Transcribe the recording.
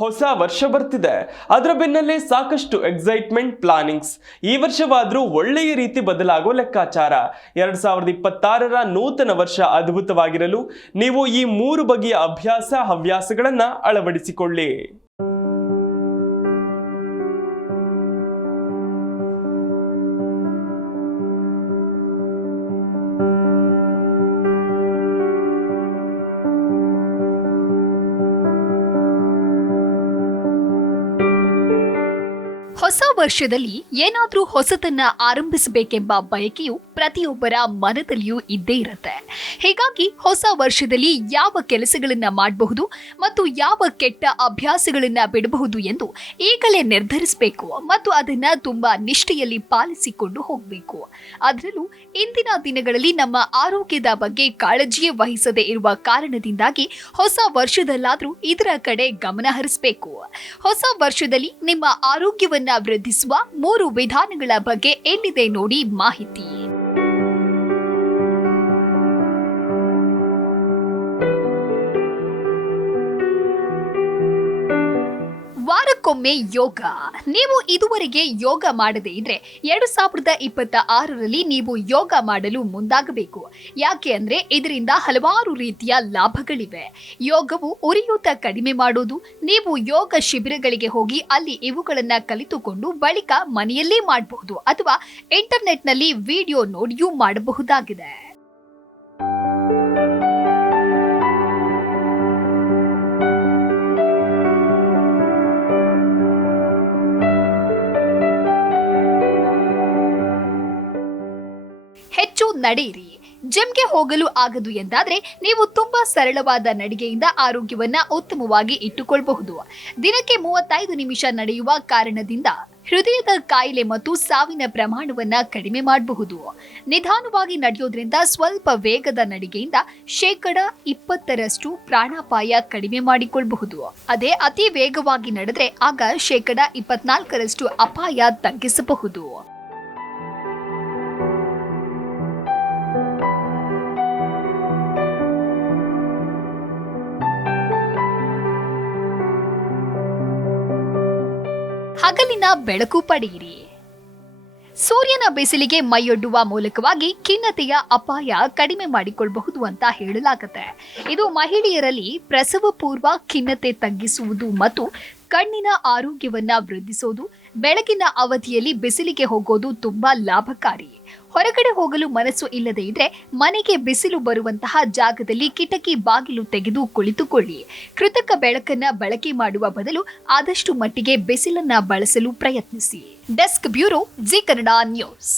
ಹೊಸ ವರ್ಷ ಬರ್ತಿದೆ. ಅದರ ಬೆನ್ನಲ್ಲೇ ಸಾಕಷ್ಟು ಎಕ್ಸೈಟ್ಮೆಂಟ್ ಪ್ಲಾನಿಂಗ್ಸ್. ಈ ವರ್ಷವಾದ್ರೂ ಒಳ್ಳೆಯ ರೀತಿ ಬದಲಾಗೋ ಲೆಕ್ಕಾಚಾರ. 2026ರ ನೂತನ ವರ್ಷ ಅದ್ಭುತವಾಗಿರಲು ನೀವು ಈ 3 ಬಗೆಯ ಅಭ್ಯಾಸ ಹವ್ಯಾಸಗಳನ್ನ ಅಳವಡಿಸಿಕೊಳ್ಳಿ. ಹೊಸ ವರ್ಷದಲ್ಲಿ ಏನಾದ್ರೂ ಹೊಸತನ್ನ ಆರಂಭಿಸಬೇಕೆಂಬ ಬಯಕೆಯು ಪ್ರತಿಯೊಬ್ಬರ ಮನದಲ್ಲಿಯೂ ಇದ್ದೇ ಇರುತ್ತೆ. ಹೀಗಾಗಿ ಹೊಸ ವರ್ಷದಲ್ಲಿ ಯಾವ ಕೆಲಸಗಳನ್ನ ಮಾಡಬಹುದು ಮತ್ತು ಯಾವ ಕೆಟ್ಟ ಅಭ್ಯಾಸಗಳನ್ನ ಬಿಡಬಹುದು ಎಂದು ಈಗಲೇ ನಿರ್ಧರಿಸಬೇಕು ಮತ್ತು ಅದನ್ನ ತುಂಬಾ ನಿಷ್ಠೆಯಲ್ಲಿ ಪಾಲಿಸಿಕೊಂಡು ಹೋಗಬೇಕು. ಅದರಲ್ಲೂ ಇಂದಿನ ದಿನಗಳಲ್ಲಿ ನಮ್ಮ ಆರೋಗ್ಯದ ಬಗ್ಗೆ ಕಾಳಜಿಯೇ ವಹಿಸದೇ ಇರುವ ಕಾರಣದಿಂದಾಗಿ ಹೊಸ ವರ್ಷದಲ್ಲಾದ್ರೂ ಇದರ ಕಡೆ ಗಮನ ಹರಿಸಬೇಕು. ಹೊಸ ವರ್ಷದಲ್ಲಿ ನಿಮ್ಮ ಆರೋಗ್ಯವನ್ನ ವೃದ್ಧಿಸುವ 3 ವಿಧಾನಗಳ ಬಗ್ಗೆ ಎಲ್ಲಿದೆ ನೋಡಿ ಮಾಹಿತಿ. ವಾರಕ್ಕೊಮ್ಮೆ ಯೋಗ. ನೀವು ಇದುವರೆಗೆ ಯೋಗ ಮಾಡದೇ ಇದ್ರೆ 2026ರಲ್ಲಿ ನೀವು ಯೋಗ ಮಾಡಲು ಮುಂದಾಗಬೇಕು. ಯಾಕೆ ಅಂದ್ರೆ ಇದರಿಂದ ಹಲವಾರು ರೀತಿಯ ಲಾಭಗಳಿವೆ. ಯೋಗವು ಉರಿಯೂತ ಕಡಿಮೆ ಮಾಡೋದು. ನೀವು ಯೋಗ ಶಿಬಿರಗಳಿಗೆ ಹೋಗಿ ಅಲ್ಲಿ ಇವುಗಳನ್ನ ಕಲಿತುಕೊಂಡು ಬಳಿಕ ಮನೆಯಲ್ಲೇ ಮಾಡಬಹುದು ಅಥವಾ ಇಂಟರ್ನೆಟ್ನಲ್ಲಿ ವಿಡಿಯೋ ನೋಡಿಯೂ ಮಾಡಬಹುದಾಗಿದೆ. ಹೆಚ್ಚು ನಡೆಯಿರಿ. ಜಿಮ್ಗೆ ಹೋಗಲು ಆಗದು ಎಂದಾದ್ರೆ ನೀವು ತುಂಬಾ ಸರಳವಾದ ನಡಿಗೆಯಿಂದ ಆರೋಗ್ಯವನ್ನ ಉತ್ತಮವಾಗಿ ಇಟ್ಟುಕೊಳ್ಳಬಹುದು. ದಿನಕ್ಕೆ 35 ನಿಮಿಷ ನಡೆಯುವ ಕಾರಣದಿಂದ ಹೃದಯದ ಕಾಯಿಲೆ ಮತ್ತು ಸಾವಿನ ಪ್ರಮಾಣವನ್ನ ಕಡಿಮೆ ಮಾಡಬಹುದು. ನಿಧಾನವಾಗಿ ನಡೆಯೋದ್ರಿಂದ ಸ್ವಲ್ಪ ವೇಗದ ನಡಿಗೆಯಿಂದ 20% ಪ್ರಾಣಾಪಾಯ ಕಡಿಮೆ ಮಾಡಿಕೊಳ್ಳಬಹುದು. ಅದೇ ಅತಿ ವೇಗವಾಗಿ ನಡೆದ್ರೆ ಆಗ 24% ಅಪಾಯ ತಗ್ಗಿಸಬಹುದು. ಹಗಲಿನ ಬೆಳಕು ಪಡೆಯಿರಿ. ಸೂರ್ಯನ ಬಿಸಿಲಿಗೆ ಮೈಯೊಡ್ಡುವ ಮೂಲಕವಾಗಿ ಖಿನ್ನತೆಯ ಅಪಾಯ ಕಡಿಮೆ ಮಾಡಿಕೊಳ್ಳಬಹುದು ಅಂತ ಹೇಳಲಾಗುತ್ತೆ. ಇದು ಮಹಿಳೆಯರಲ್ಲಿ ಪ್ರಸವ ಪೂರ್ವ ಖಿನ್ನತೆ ತಗ್ಗಿಸುವುದು ಮತ್ತು ಕಣ್ಣಿನ ಆರೋಗ್ಯವನ್ನ ವೃದ್ಧಿಸೋದು. ಬೆಳಗಿನ ಅವಧಿಯಲ್ಲಿ ಬಿಸಿಲಿಗೆ ಹೋಗೋದು ತುಂಬಾ ಲಾಭಕಾರಿ. ಹೊರಗಡೆ ಹೋಗಲು ಮನಸ್ಸು ಇಲ್ಲದೆ ಇದ್ರೆ ಮನೆಗೆ ಬಿಸಿಲು ಬರುವಂತಹ ಜಾಗದಲ್ಲಿ ಕಿಟಕಿ ಬಾಗಿಲು ತೆಗೆದು ಕುಳಿತುಕೊಳ್ಳಿ. ಕೃತಕ ಬೆಳಕನ್ನ ಬಳಕೆ ಮಾಡುವ ಬದಲು ಆದಷ್ಟು ಮಟ್ಟಿಗೆ ಬಿಸಿಲನ್ನ ಬಳಸಲು ಪ್ರಯತ್ನಿಸಿ. Desk bureau, G Kannada news.